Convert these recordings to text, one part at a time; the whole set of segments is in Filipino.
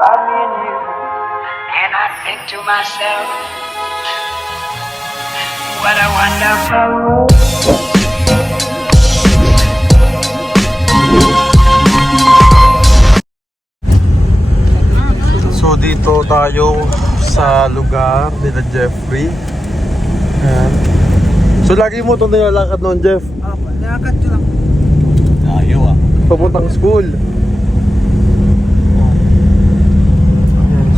by me and you. And I think to myself, what a wonderful world. So dito tayo sa lugar nila Jeffrey. Ayan. So lagi mo itong nilalakad noon, Jeff? Nilakad ko lang. Ayaw ah. Papuntang school.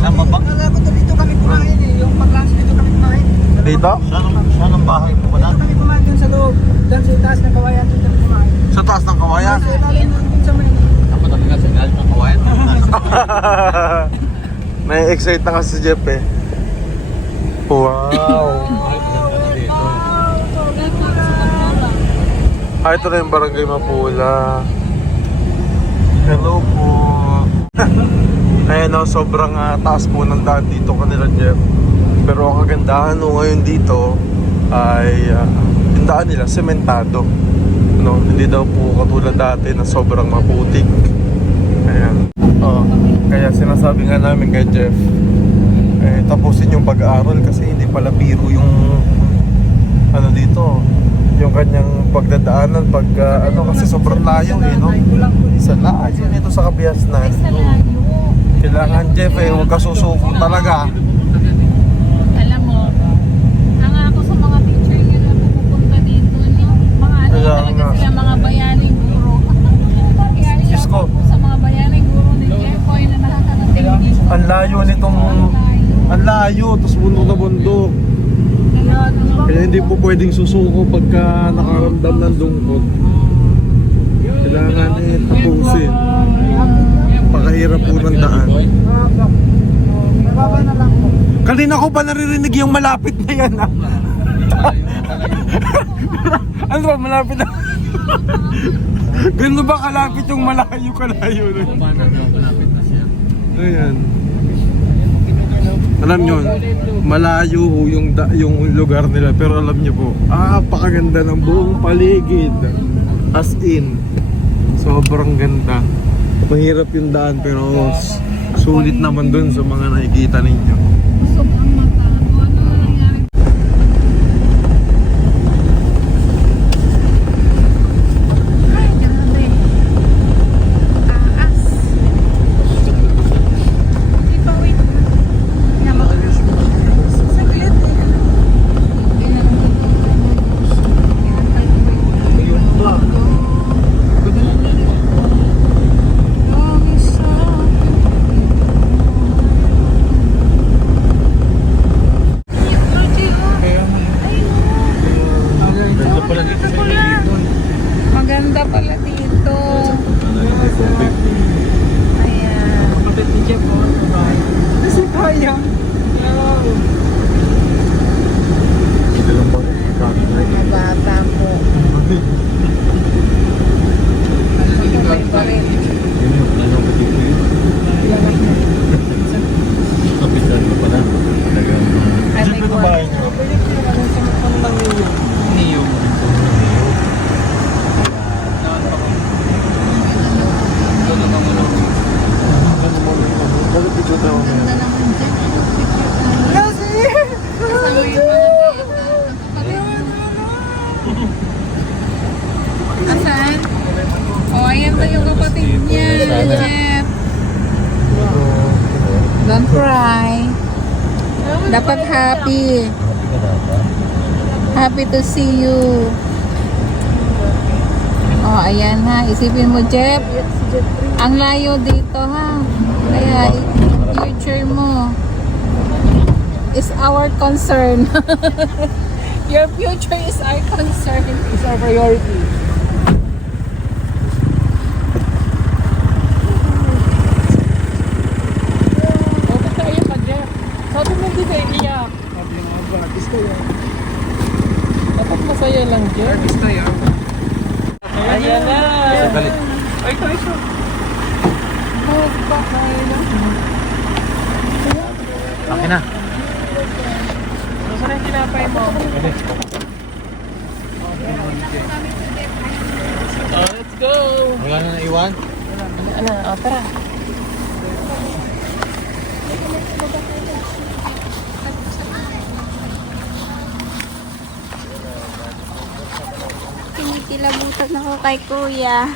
Saan ba bang? Akala ko dito kami kumain eh. Yung pag-lunch dito kami kumain. Dito? Saan ang bahay mo ba na? Dito kami kumain dun sa loob. Dun sa taas ng kawayan dito kami kumain. Sa taas ng kawayan? Sa ilalim dun sa may. Ako talaga sa galit ng kawayan. Nai-excite na kasi si Jeff eh. Wow! Ah, ito na yung Barangay Mapula. Hello po! Ayan o, sobrang taas po ng daan dito kanila Jeff. Pero ang kagandahan o ngayon dito ay yung daan nila sementado. No, hindi daw po katulad dati na sobrang maputik. Ayan. Oh, kaya sinasabi nga namin kay Jeff, tapusin yung pag-aaral kasi hindi pala biro yung ano dito, yung kanyang pagdadaanan pag kasi sobrang layo eh, no? Sa layo nito sa Kabiasnan. Kailangan Jeff huwag ka susuko talaga. Alam mo, ang ako sa mga teacher nyo na pupunta dito, yung mga ano Kaya talaga nga. sila, mga bayaning guro. Kaya Diyos ko. ako sa mga bayaning guro ni Jeffoy na nakakarating dito. Ang layo nitong, ang layo, tapos bundok na bundok. Kaya hindi po pwedeng susuko pagka nakaramdam ng lungkot. Kailangan tapusin. Pakahirap po ng daan. Nababa na lang po. Kanina ko pa naririnig yung malapit na yan ah. Ano ba malapit na? Gano'n ba kalapit yung malayo-kalayo? Malapit na siya. Ayan. Alam nyo, malayo ho yung lugar nila. Pero alam nyo po, pakaganda ng buong paligid. As in, sobrang ganda. Mahirap yung daan pero sulit naman dun sa mga nakikita ninyo. Sobrang mata. Ano nangyari? Ay, grabe. Taas. Di ba, wait. Saglit eh. Ganda pala dito sa Ilibon. Maganda pala dito. Ayan. Kapatid ni Jeff po. Kasi kaya. Mga bata po. Sabay pa rin. Yun yung ano ba dito yun? Kapitan mo pala. Talagang Ay, may kwarto. Niyo. Ganda naman dyan. Kasama yung mga Asan? Oh, ayan ba yung kapatid niya, Jeff? Don't cry. Dapat happy. Happy to see you. Oh, ayan ha. Isipin mo, Jeff. Ang layo dito ha. Kaya yung future mo is our concern. Your future is our concern. Is our priority. Okay tayo pa, Jeff. Sabi mo hindi kayo iyak. Sabi mo ba, gusto yan. Dapat masaya lang, Jeff. Gusto yan. Ayan na. Galit. Ay, ito, ito. Akin na. Saan yung tinapay mo? Let's go. Wala na naiwan? Ano, tara. Kinikilabutan ako kay kuya.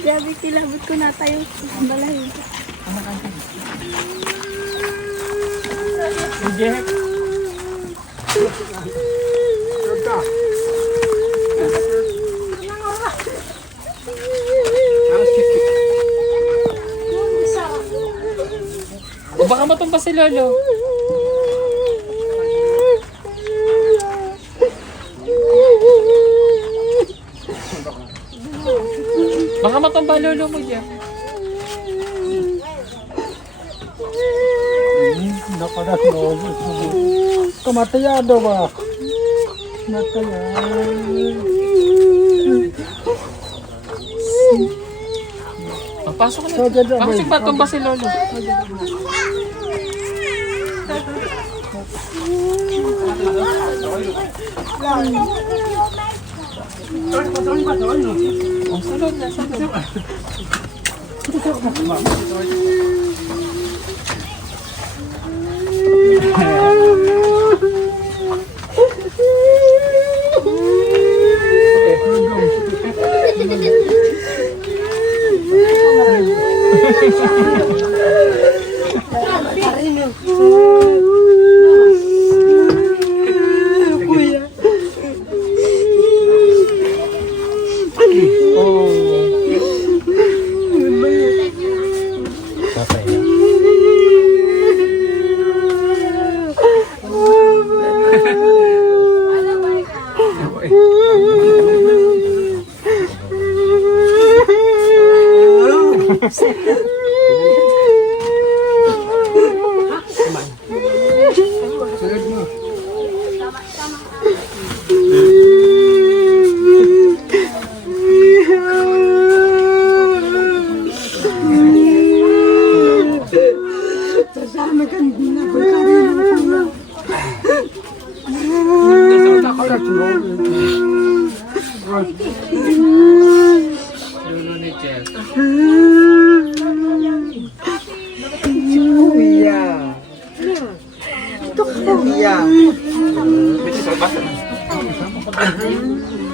Grabe, kilabot ko na tayo sa balahibo. O baka matumba si Lolo. Baka matumba Lolo mo dyan. Nakadat mo. Kamatayado ba? Matayado. Pasok na. Pasok matumba si Lolo. Ang sulod na, sulod.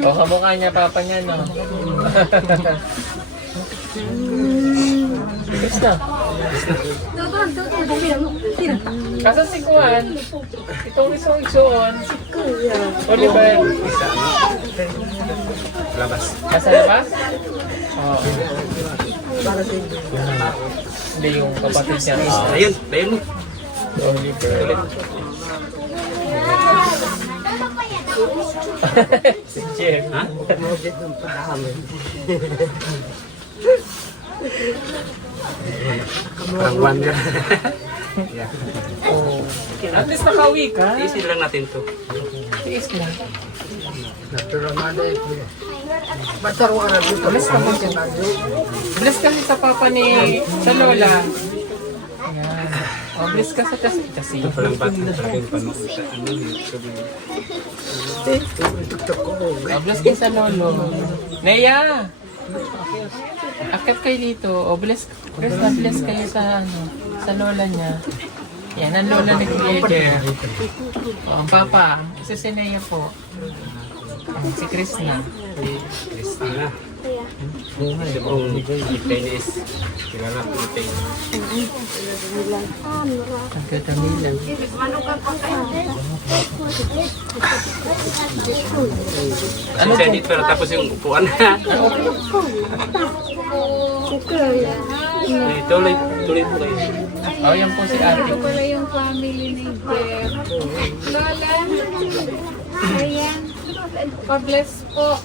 O, kamukha niya, papa niya, no? Bilis na. Kasa si Kuan, itong isang igsoon. Oliver. Labas. Kasa labas? Oo. Hindi yung kapatid niya. Ayun, ayun mo. Oliver. Si Jeff. Ha? Rangwan ka. Oh. At least nakauwi ka. Isin lang natin to. Tiis lang. Bless ka mo. Bless kami sa papa ni, sa lola. Ayan. Oh, bless ka sa kasi. Walang bata talaga yung panood sa ano. Oh, bless kayo sa lolo. Neya! Akit kayo dito. Oh, bless kayo sa ano, sa lola niya. Yan, ang lola ni Kuya Jeff. Oh, ang papa, isa si Neya po. Si Krishna. Kristina. Kasi kung ipay na is kilala ko ipay. Ang katamilan. Ano siya dito pero tapos yung upuan na. Tuloy po kayo. Oh, yan po si ate. Ito pala yung family ni Jeff. Lola, ayan. Pa-bless po.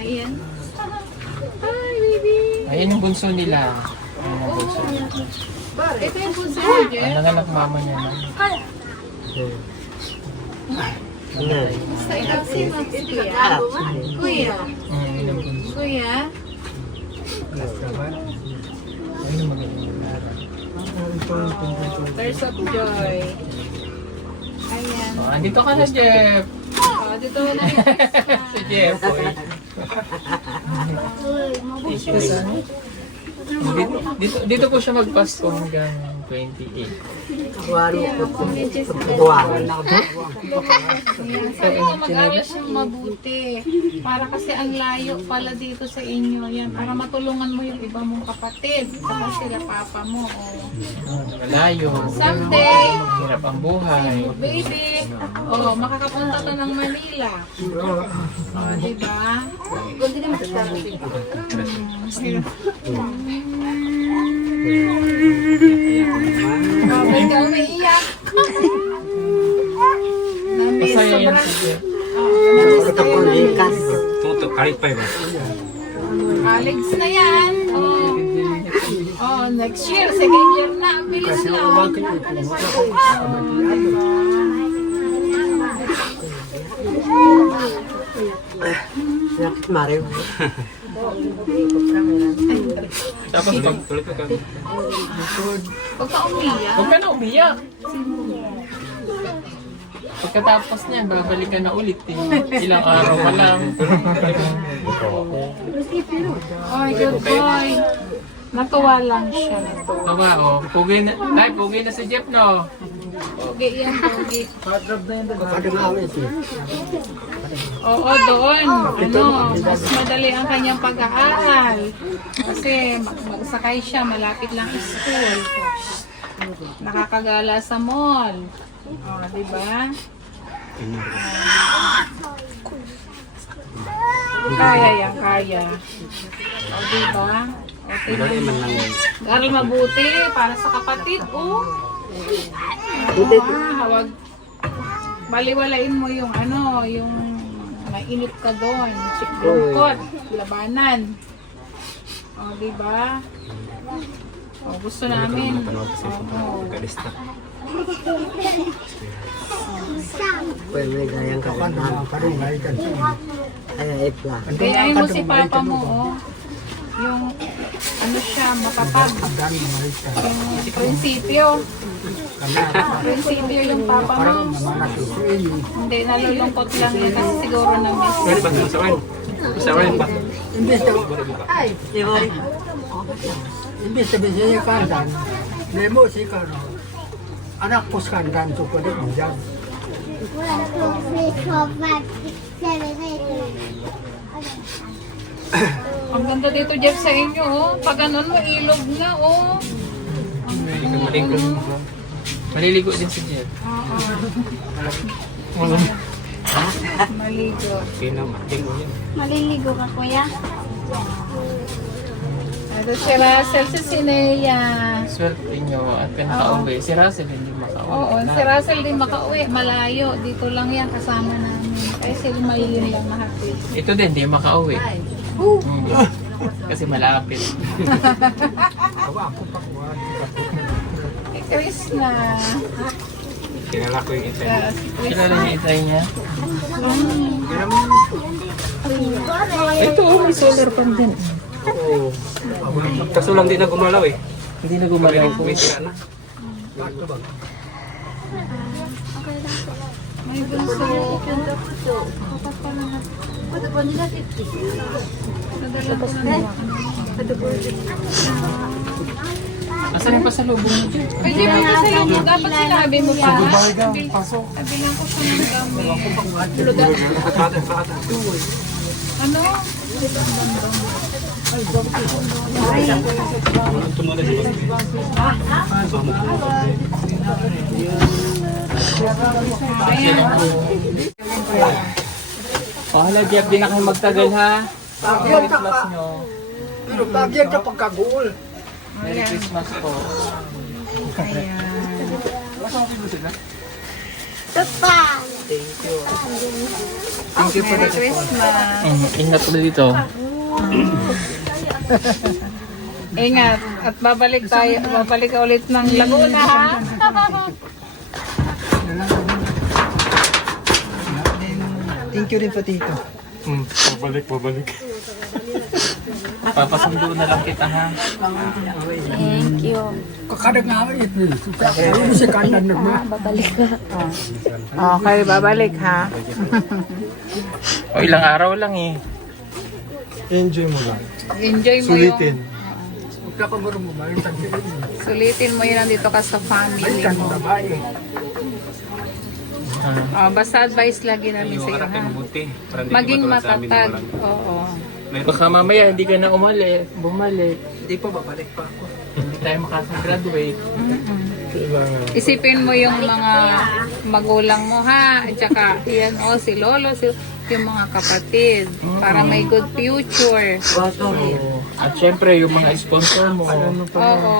Ayan. Hi, baby. Ayan yung bunso nila. Ayan ang bunso nila. Ito yung bunso ni Jeff. Ang nanganak mama niya na. Sa ikaw sino? Kuya? Kuya? Yun ang bunso. Kuya? Ayun ang magandang. Tears of joy. Ayan. Oh, andito ka na, Jeff. Oh, dito na yung Si Jeff. Oh, Dito po siya magpasko hanggang 28. Sabi ko mag-aral siyang mabuti. Para kasi ang layo pala dito sa inyo. Yan, para matulungan mo yung iba mong kapatid. Saka sila papa mo. Malayo. Someday, Hirap ang buhay. baby, makakapunta ka ng Manila. Diba? Bakit ka umiiyak? Namiss Masaya yan sobrang. si Jeff. Tutok, kalit pa ba? Alex na yan. Next year, second year na. Ang bilis lang. Tapos Tuloy ka. Huwag ka umiyak. huwag ka na umiyak. Pagkatapos niyan, babalik ka na ulit eh. Ilang araw pa lang. Ay, good boy. Natuwa lang siya. Tawa oh. Pugay na. Ay, pugay na si Jeff no. Pogi yan, pogi. Kada namin ito. Oo, doon. Mas madali ang kanyang pag-aaral. Kasi magsakay siya, malapit lang ang school. Nakakagala sa mall. Di ba? Kaya yan, kaya. Di ba? Aral mabuti para sa kapatid, Huwag baliwalain mo yung yung mainit ka doon. Lungkot, labanan. Di ba? Gusto namin. Gayahin mo si papa mo, yung siya, mapapag. Yung prinsipyo. Prinsipyo yung papa mo. Hindi, nalulungkot lang yan kasi siguro na-miss. Pwede ba sa wine? Sa wine ba? Imbis na bisaya kandan, nemo si kano. Anak pos kandan to pwede mo dyan. 1, 2, 3, 4, 5, 6, 7, 8. Ang ganda dito, Jeff, sa inyo, Pag ganun mo, ilog na, Maliligo din si Jeff. Maligo. Maliligo ka, kuya? Ito si Russell, si Sinea. Swerte nyo at pinaka-uwi. Si Russell hindi makauwi. Oo, si Russell din makauwi. Malayo. Dito lang yan, kasama namin. Kaya sila mayin lang mahapit. Ito din, hindi makauwi. Kasi malapit. Chris na. Kilala ko yung isa. Kilala niya itay niya? Ito, may solar pang din. Oo. Kaso lang di na gumalaw eh. Hindi na gumalaw po. May sira na. May bunso. Asan yung pasalubong mo dyan? Pwede mo kasi yung dapat sinabi mo pa. Sabihan ko siya ng gamit. Ano? Hala, Jeff, di na kayo magtagal ha. Merry Christmas nyo. Pero bagyan ka pagkagul. Merry Christmas po. Thank you for the Christmas. Ingat po dito. Ingat. At babalik ka ulit ng Laguna, ha? Thank you rin po tito. Pabalik. Papasundo na lang kita ha. Thank you. Kakadag nga ako ito. Ano si kandan naman? Babalik ka. Okay, babalik, ha? O ilang araw lang eh. enjoy mo lang. Enjoy mo Sulitin. Huwag ka kumuro mo, may tagpiin. Sulitin mo yun nandito ka sa family Balikan mo. mo babae. Basta advice lagi namin sa iyo, ha? Mabuti. Para hindi Maging matulad sa amin na matatag. walang- Oo. Baka mamaya hindi ka na bumalik. Hindi po, babalik pa ako. Hindi tayo makakagraduate. Kailangan. Isipin mo yung mga magulang mo, ha? At saka, yan, si lolo, yung mga kapatid. Para may good future. At syempre, yung mga sponsor mo. Oo.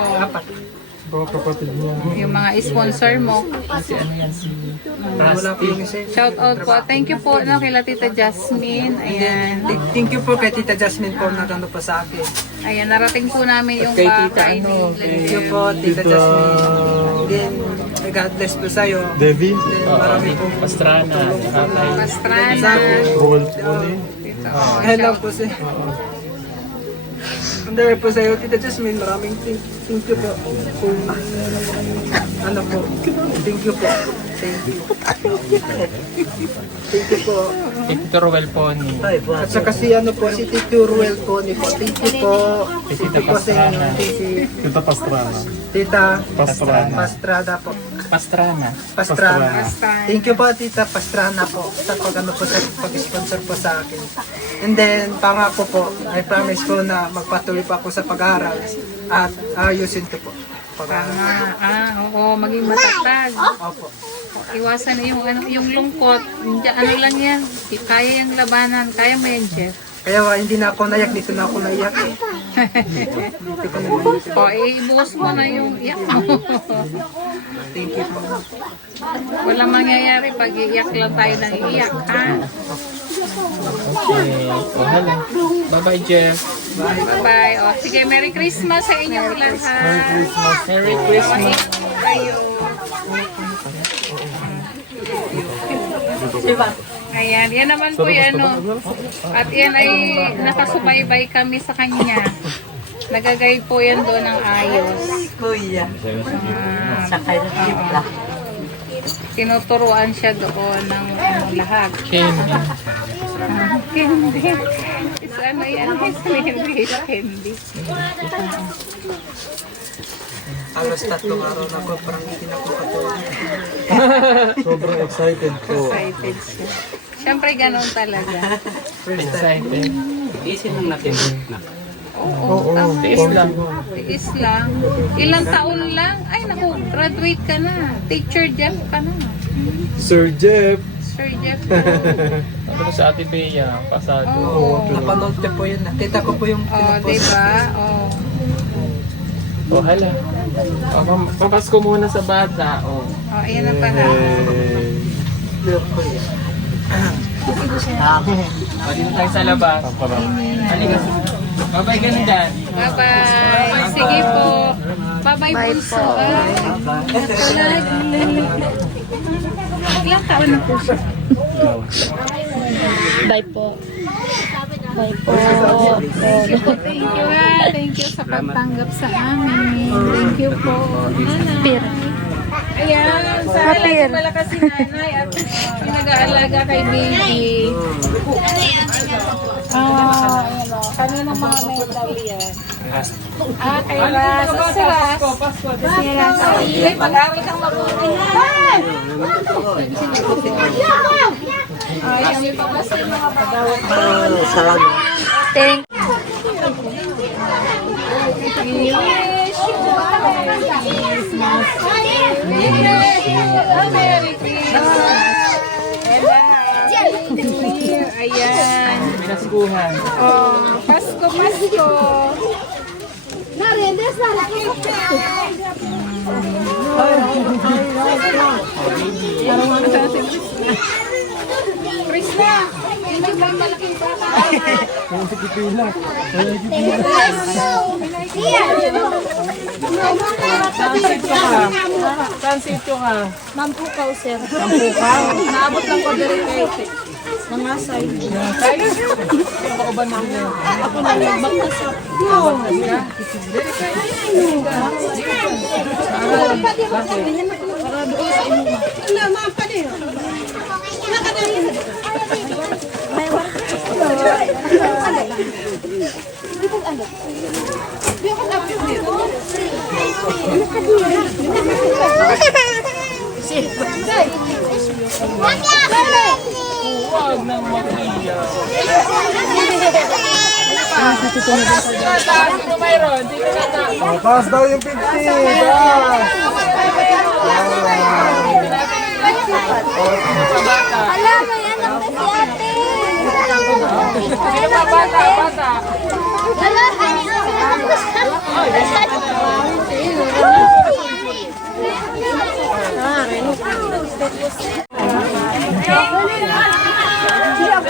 Baka kapatid niya. Yung mga sponsor mo. Kasi ano yan si Wala po yung isa. Shout out po. Thank you po no, kila Tita Jasmine. Ayan. Thank you po kay Tita Jasmine po na gano'n pa sa akin. Ayan, narating po namin yung Kay Tita, bahay ni Thank you po, Tita Jasmine. Then, God bless po sa'yo. Devi? Then, marami pong Pastrana. Tatay. Pastrana. Roll po ni. hello po sa'yo. Under po sa'yo, Tita Jasmine, maraming thank you po. Kung ano po, thank you po. Thank you. Thank you po. Tito Ruel Pony. At saka si ano po, si Tito Ruel po ni po. Thank you po. Thank you po sa inyo. Tita Pastrana. Tita Pastrana. Pastrada po. Pastrana. Pastrana. Pastrana. Thank you po, Tita Pastrana po, sa pag-ano po, sa pag-sponsor po sa akin. And then, pangako po, I promise po na magpatuloy pa ako sa pag-aaral at ayusin ko po. Pag-aaral. Oo, maging matatag. Opo. Iwasan na yung lungkot. Ano lang yan. Kaya yung labanan. Kaya mo yan, Jeff. Kaya hindi na ako naiyak, dito na ako naiyak. O, ibuhos mo na yung iyak mo. Thank you po. Walang mangyayari pag iiyak lang tayo ng iiyak, ha? Okay. Hello. Bye-bye, Jeff. Bye-bye. O, sige, Merry Christmas sa inyong lahat. Merry Christmas. Kayo. Ayan, yan naman po yan, no? At yan ay nakasubaybay kami sa kanya. Nagagayad po yan doon ng ayos. Kuya. Tinuturuan siya doon ng lahat. Candy. Candy. Is ano yan? Candy. Alos 3 araw na po, parang hindi na po katulad. Sobrang excited po. Excited siya. Siyempre, ganun talaga. Excited. Isin lang natin. Oo. Tiis lang. Tiis lang. Ilang taon lang. Ay, naku, graduate ka na. Teacher Jeff ka na. Sir Jeff. Sir Jeff. Tapos sa Ate Bea, pasado. Oo. Napanood niya po yun. Tita ko po yung Oh, diba? Oh. Oh, hala. Oh, papasko muna sa bata. Oh. Oh, ayan na pala. O, dito tayo sa labas. Halika. Bye-bye ka na dyan. Bye-bye. Sige po. Bye-bye po. Bye. Ilang taon na po siya? Bye po. Bye po. Thank you, ha. Thank you sa pagtanggap sa amin. Thank you po. Pir. Ayan, sa alaga pala kasi nanay at nag-aalaga kay baby. Ayan o. Kanina mga medal yan. Kay Ras. Si Ras. Si Ras. Ay, mag-aral kang mabuti. Ayan, may pamasa yung mga pagawat. Thank Merry Christmas! Ella, Happy New Year! Ayan! Pinaskuhan. Oh, Pasko, Pasko! Krishna! Hindi ba yung malaking bata? Saan sityo ka? Mampukaw, sir. Naabot lang ko diri kay Nangasay. Ako ba namin? Ako na nagbak na sa... Para doon sa inyo. May Huwag nang mag-iya. Sino mayroon? Dito na na. Taas daw yung 50. Taas. Hala, may anak na si ate. Sino ba bata? Bata. Hala, may anak na si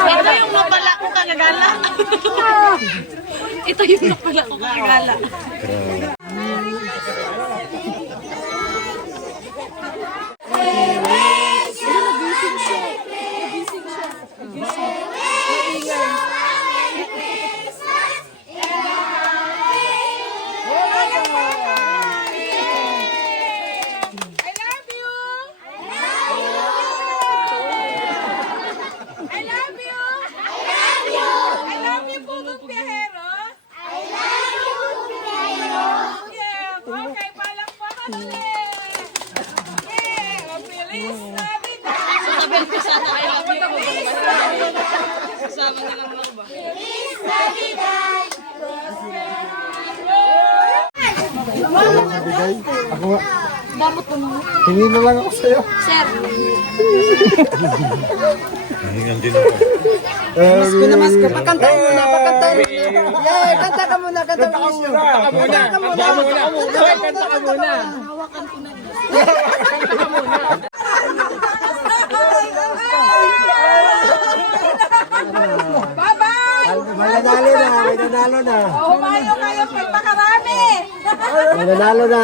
Ito yung napala ko kagagala. Ito yung napala ko kagagala. Sabihan ko sana I love you. Kasama nilang magba. Ako nga. Hingi na lang ako sa'yo. Sir. Pinamas ka. Pakantahin muna, pakantahin muna. Yeah, kanta ka muna, kanta ka muna. Kanta ka muna. Kanta ka muna. May nanalo na, may nanalo na. Umayo kayo pagpakarami. May nanalo na.